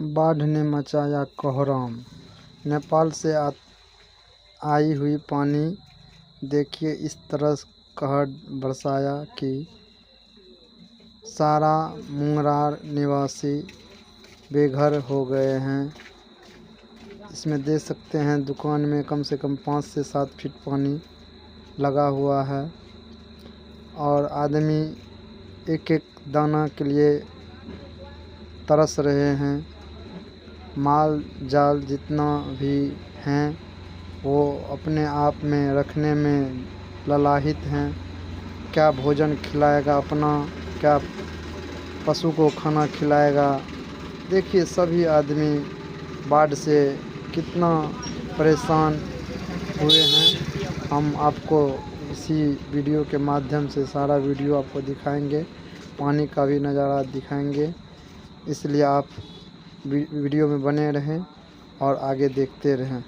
बाढ़ ने मचाया कोहराम। नेपाल से आई हुई पानी देखिए इस तरह कहर बरसाया कि सारा मुंगरार निवासी बेघर हो गए हैं। इसमें देख सकते हैं दुकान में कम से कम 5 से 7 फीट पानी लगा हुआ है और आदमी एक एक दाना के लिए तरस रहे हैं। माल जाल जितना भी हैं वो अपने आप में रखने में ललाहित हैं। क्या भोजन खिलाएगा अपना, क्या पशु को खाना खिलाएगा। देखिए सभी आदमी बाढ़ से कितना परेशान हुए हैं। हम आपको इसी वीडियो के माध्यम से सारा वीडियो आपको दिखाएंगे, पानी का भी नज़ारा दिखाएंगे। इसलिए आप वीडियो में बने रहें और आगे देखते रहें।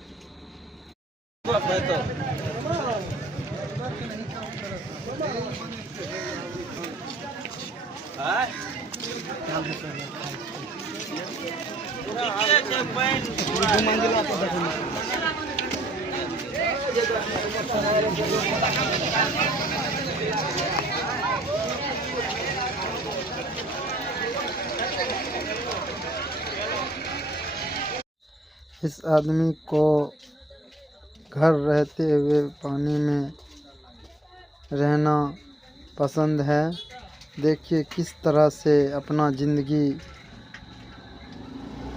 इस आदमी को घर रहते हुए पानी में रहना पसंद है। देखिए किस तरह से अपना ज़िंदगी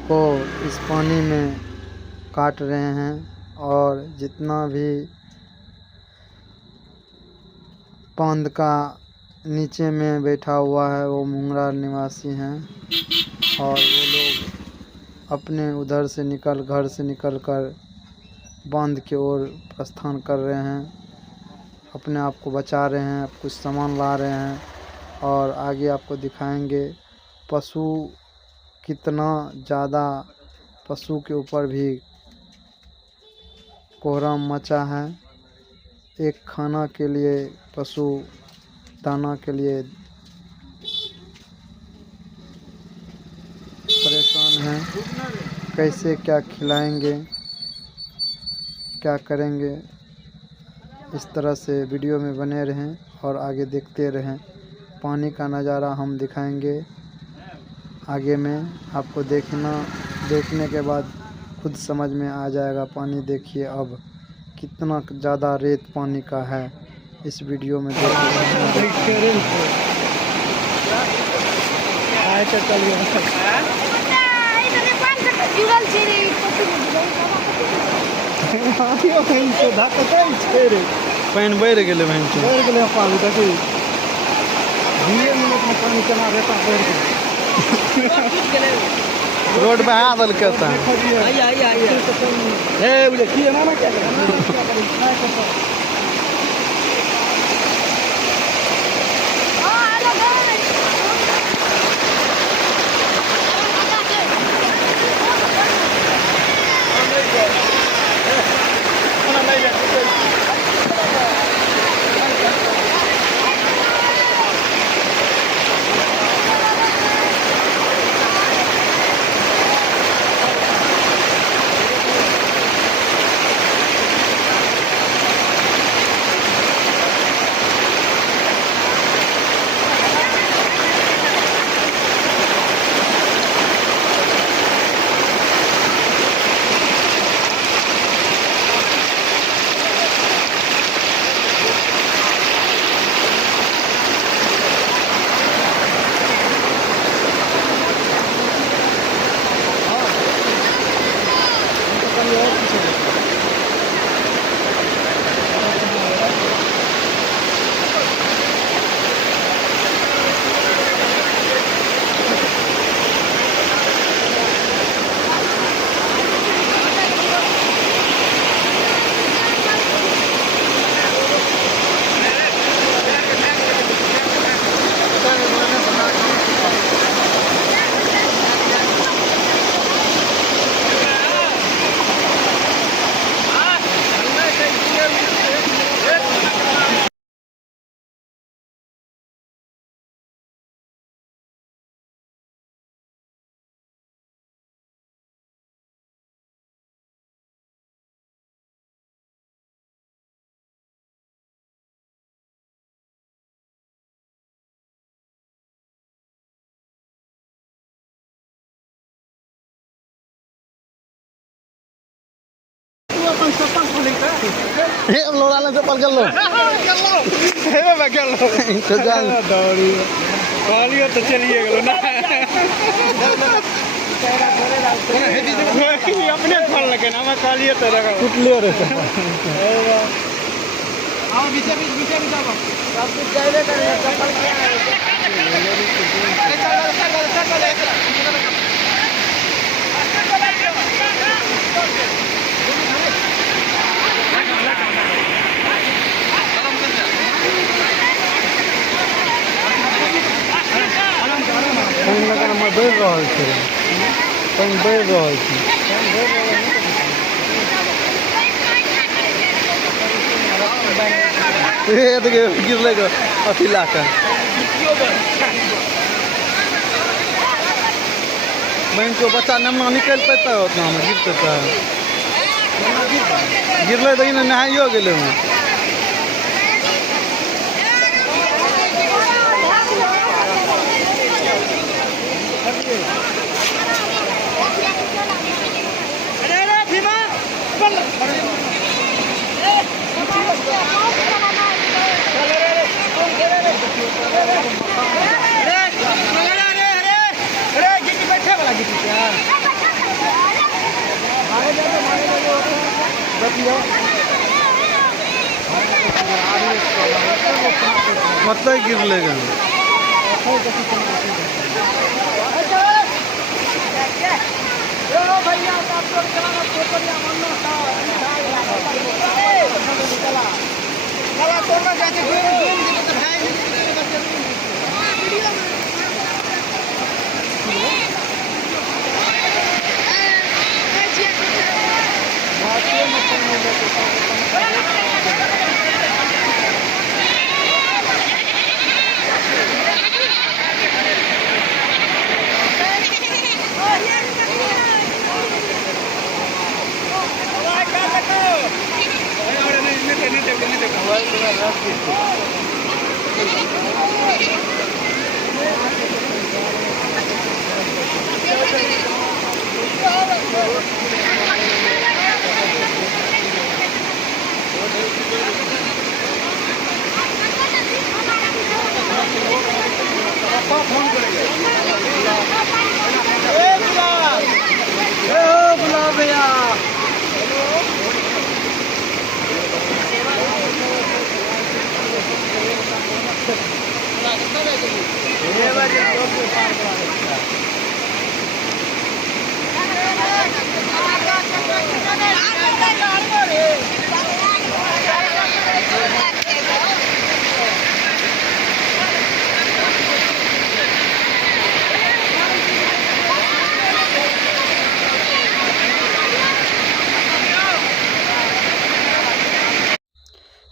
को इस पानी में काट रहे हैं और जितना भी बांध का नीचे में बैठा हुआ है वो मुंगरार निवासी हैं और वो लोग अपने उधर से घर से निकल कर बांध की ओर प्रस्थान कर रहे हैं, अपने आप को बचा रहे हैं, कुछ सामान ला रहे हैं और आगे आपको दिखाएंगे पशु कितना ज़्यादा, पशु के ऊपर भी कोहराम मचा है। एक खाना के लिए पशु दाना के लिए परेशान हैं। कैसे क्या खिलाएंगे, क्या करेंगे। इस तरह से वीडियो में बने रहें और आगे देखते रहें। पानी का नज़ारा हम दिखाएंगे आगे में आपको। देखने के बाद खुद समझ में आ जाएगा। पानी देखिए अब कितना ज़्यादा रेत पानी का है। इस वीडियो में पानी बढ़ गेलै पानी देखिए रोड पे आ दल के हे लोड़ा ले चप्पल कर लो हे बाबा कर लो तो जान दौड़ी गालियो तो चलिए गेलो ना अपने खोल लगे ना मैं कालिए तो रखा टूट लियो रे आओ बीचे बीच आओ सब कुछ जाइए करेंगे चप्पल क्या है पानि लगा में बढ़ि रहल छै पानि बढ़ि रहल छै देखिए गिरले अथी ला के बहन को बच्चा नमना निकल पैता उतना में गिर पैता गिरले देखी ना नहाइयो गेले हूँ मतलब गिर लेगा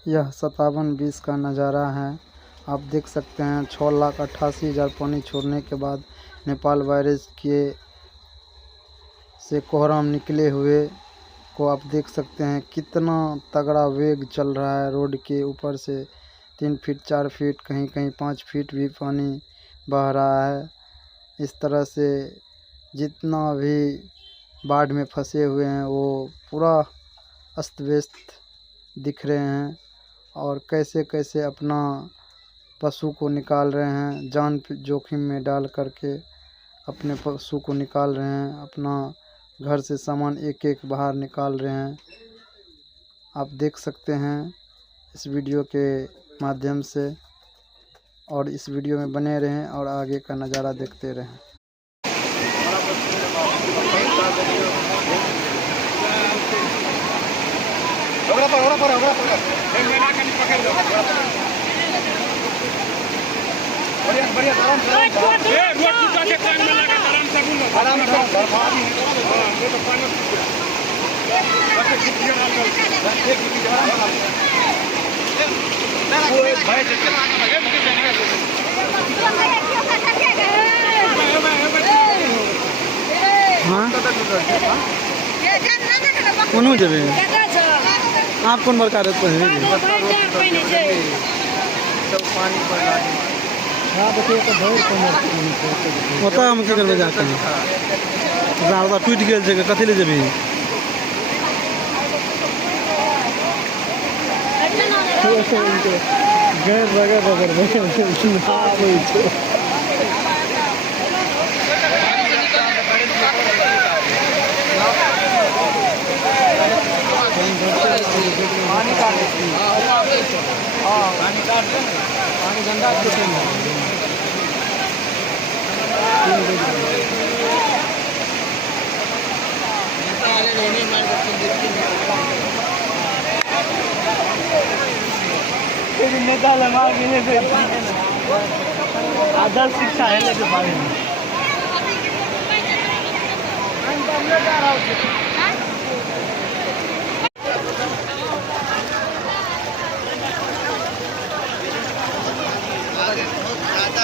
यह 57-20 का नज़ारा है। आप देख सकते हैं 6,88,000 पानी छोड़ने के बाद नेपाल बैरेज के से कोहराम निकले हुए को आप देख सकते हैं कितना तगड़ा वेग चल रहा है। रोड के ऊपर से 3 फीट 4 फीट कहीं कहीं 5 फीट भी पानी बह रहा है। इस तरह से जितना भी बाढ़ में फंसे हुए हैं वो पूरा अस्त व्यस्त दिख रहे हैं और कैसे कैसे अपना पशु को निकाल रहे हैं, जान जोखिम में डाल करके अपने पशु को निकाल रहे हैं, अपना घर से सामान एक एक बाहर निकाल रहे हैं। आप देख सकते हैं इस वीडियो के माध्यम से और इस वीडियो में बने रहें और आगे का नज़ारा देखते रहें। कौन जब आप कौन बड़का रहते हैं होता हम क्या करने जाते हैं ज़्यादा टूट गए जगह कथी ले जब गए बगैर बगैर पानी काट पानी गंदा नेता लगा आदर्श शिक्षा है लेके बारे में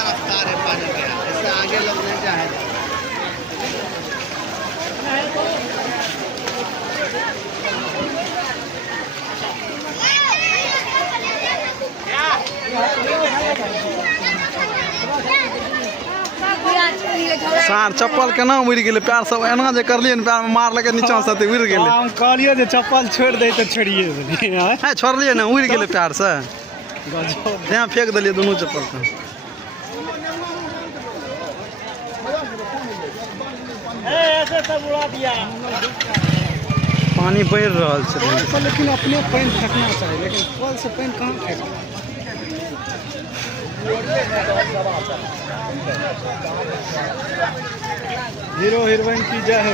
रफ्तार है पानी का, इससे आगे लोग नहीं जाएंगे। सार चप्पल केना उड़ि गेलै पैर सब एना जे करलियै ने पैर में मारलकै नीचा से तऽ उड़ि गेलै। हम कहलियै जे चप्पल छोड़ि दै तऽ छोड़िए देलियै। है छोड़लियै ने उड़ि गेलै पैर से यहाँ फेंक दिलियै दुनू चप्पल के। पानी बढ़ि रहल छै लेकिन अपने पानि फेंकना चाही, लेकिन कल से पानि कहाँ फेंक। हीरो हीरोइन की जय हो।